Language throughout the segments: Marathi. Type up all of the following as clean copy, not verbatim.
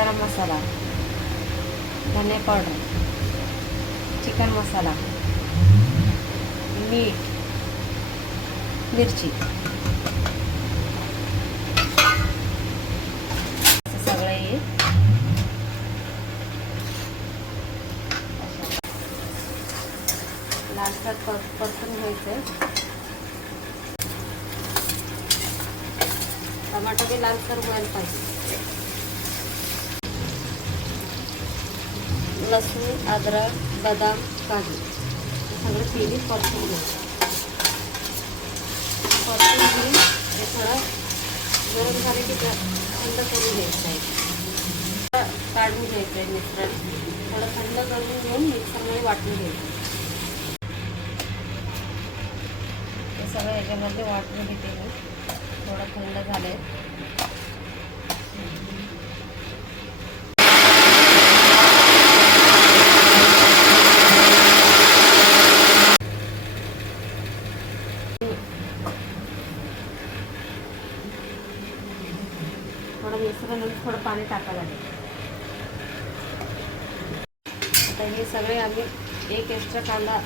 गरम मसाला, धने पावडर, चिकन मसाला, मीठ, मिरची सगळं हे लालसर परतून घ्यायचं. टमाटर बी लालसर व्हायला पाहिजे. लसूण, अद्रक, बदाम, काजू सगळं तेली परतून घ्यायचं. परतून घेऊन हे थोडं गरम झाले की थंड करून घ्यायचं आहे. काढून घ्यायचं आहे मिश्रण. थोडं थंड करून घेऊन मिक्सरमध्ये वाटून घ्यायचं. हे सगळं याच्यामध्ये वाटून घेते मी. थोडं थंड झालंय. थोडं मिश्रण थोडं पाणी टाकावं लागेल. आता हे सगळे आम्ही एक एक्स्ट्रा कांदा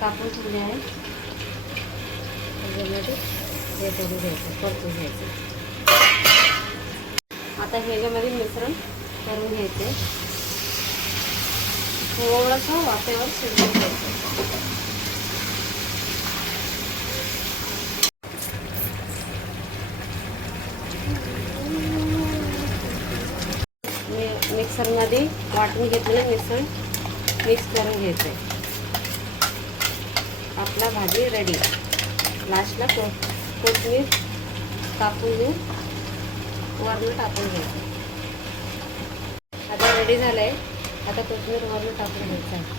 कापून ठेवले आहे. त्याच्यामध्ये हे करून घ्यायचं, परतून घ्यायचं. आता ह्याच्यामध्ये मिश्रण करून घ्यायचे. थोडंसं वाफेवर शिजवून घ्यायचं. मिक्सरमध्ये वाटून घेतलेलं मिश्रण मिक्स करून घ्यायचं आहे. आपला भाजी रेडी. लास्टला कोथिंबीर कापून घेऊन वरून टाकून घ्यायचं. आता रेडी झालं आहे. आता कोथिंबीर वरून टाकून घ्यायचं आहे.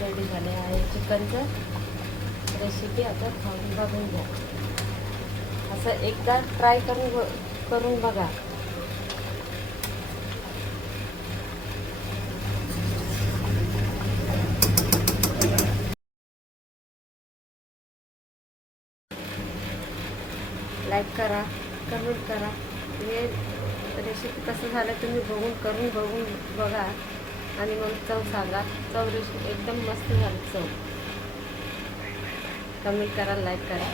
रेडी झाले आहे चिकनचं रेसिपी. आता खाऊन बघून घ्या. असं एकदा ट्राय करून बघा. लाईक करा, कमेंट करा. हे रेसिपी कसं झालं तुम्ही करून बघा आणि मग चव सांगा. चव रेसिपी एकदम मस्त झाली. चव कमेंट करा, लाईक करा.